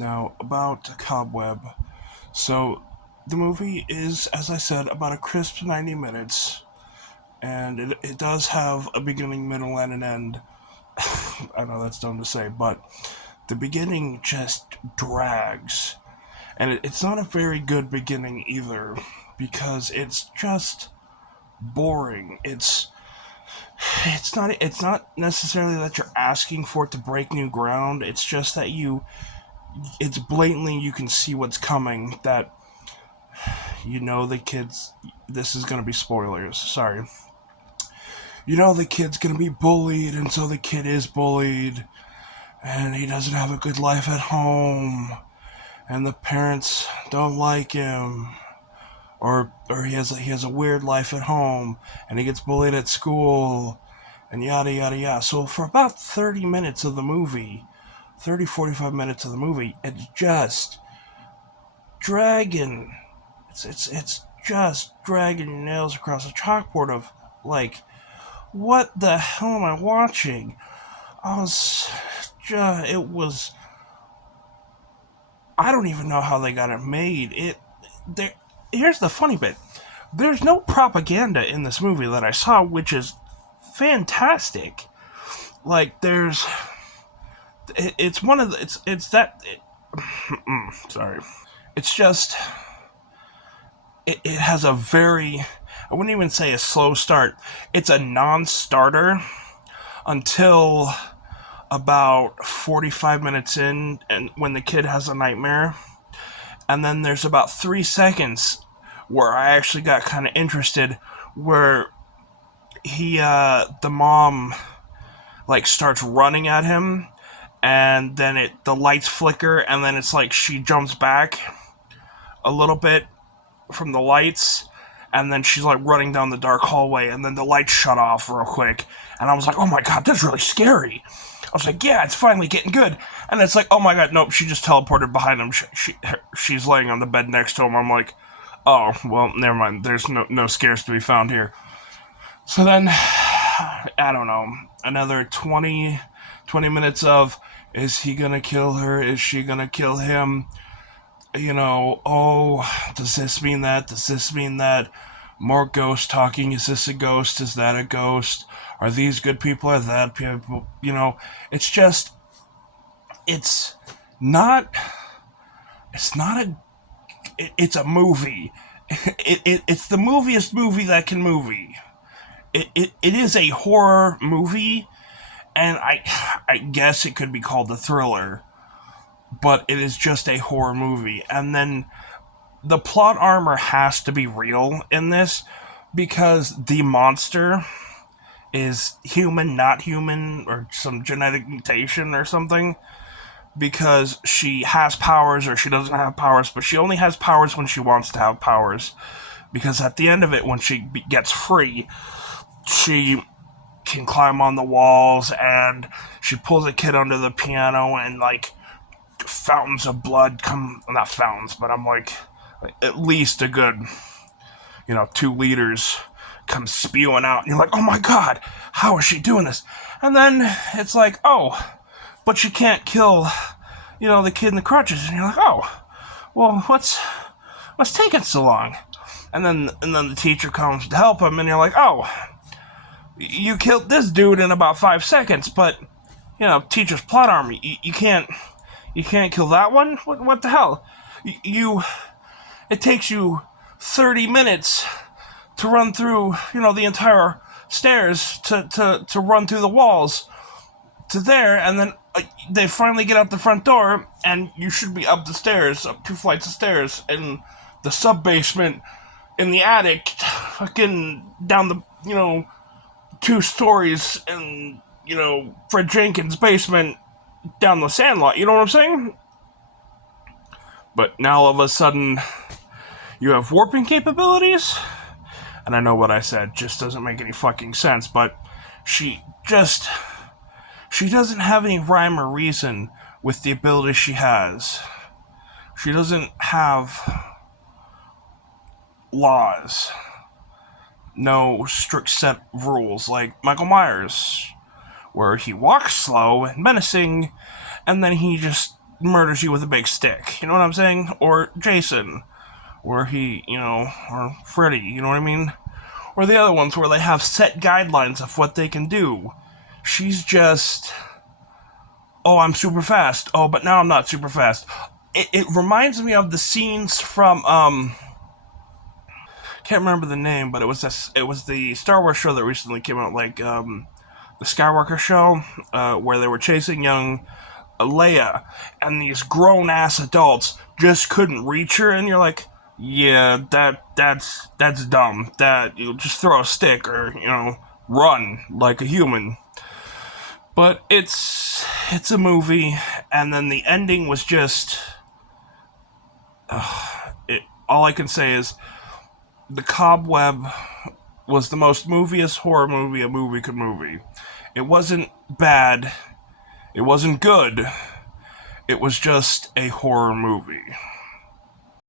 Now, about Cobweb. So, the movie is, as I said, about a crisp 90 minutes, and it does have a beginning, middle, and an end. I know that's dumb to say, but the beginning just drags. And it's not a very good beginning either, because it's just boring. It's not necessarily that you're asking for it to break new ground. It's just that it's blatantly you can see what's coming, that the kids, this is going to be spoilers, sorry. The kid's going to be bullied, and so the kid is bullied, and he doesn't have a good life at home, and the parents don't like him, or he has a weird life at home, and he gets bullied at school, and yada yada yada. So for about 30 minutes of the movie, 45 minutes of the movie, it's just dragging. It's just dragging your nails across a chalkboard of, like, what the hell am I watching? It was, I don't even know how they got it made. Here's the funny bit. There's no propaganda in this movie that I saw, which is fantastic. Like, it's one of the, it's that, sorry. It's just, it has a very, I wouldn't even say a slow start. It's a non-starter until about 45 minutes in, and when the kid has a nightmare. And then there's about 3 seconds where I actually got kind of interested, where the mom, like, starts running at him, and then the lights flicker, and then it's like she jumps back a little bit from the lights, and then she's like running down the dark hallway, and then the lights shut off real quick, and I was like, oh my god, that's really scary. I was like, yeah, it's finally getting good. And it's like, oh my god, nope, she just teleported behind him. She's laying on the bed next to him. I'm like, oh, well, never mind. There's no scares to be found here. So then, I don't know, another 20 minutes of, is he gonna kill her? Is she gonna kill him? Oh, does this mean that? Does this mean that? More ghost talking. Is this a ghost? Is that a ghost? Are these good people? Are that people? It's just, it's not, it's a movie. It's the moviest movie that can movie. It is a horror movie, and I guess it could be called a thriller, but it is just a horror movie. And then the plot armor has to be real in this, because the monster is human, not human, or some genetic mutation or something, because she has powers or she doesn't have powers, but she only has powers when she wants to have powers. Because at the end of it, when she gets free, she can climb on the walls, and she pulls a kid under the piano, and, like, fountains of blood come, not fountains, but I'm like at least a good 2 liters come spewing out, and you're like, oh my god, how is she doing this? And then it's like, oh, but she can't kill the kid in the crutches, and you're like, oh, well, what's taking so long? And then the teacher comes to help him, and you're like, oh, you killed this dude in about 5 seconds, but teacher's plot armor, you can't kill that one. What the hell? It takes you 30 minutes to run through the entire stairs to run through the walls to there, and then they finally get out the front door, and you should be up the stairs, up 2 flights of stairs, in the sub basement, in the attic, fucking down the 2 stories, in Fred Jenkins' basement, down the Sandlot. You know what I'm saying? But now all of a sudden, you have warping capabilities, and I know what I said just doesn't make any fucking sense, but she doesn't have any rhyme or reason with the ability she has. She doesn't have laws, no strict set rules like Michael Myers, where he walks slow and menacing, and then he just murders you with a big stick. You know what I'm saying? Or Jason, where he, or Freddy, you know what I mean? Or the other ones where they have set guidelines of what they can do. She's just, oh, I'm super fast. Oh, but now I'm not super fast. It reminds me of the scenes from, can't remember the name, but it was the Star Wars show that recently came out, like, the Skywalker show, where they were chasing young Leia, and these grown ass adults just couldn't reach her, and you're like, yeah, that's dumb. That you just throw a stick or run like a human. But it's a movie, and then the ending was just. All I can say is the Cobweb was the most moviest horror movie a movie could movie. It wasn't bad. It wasn't good. It was just a horror movie.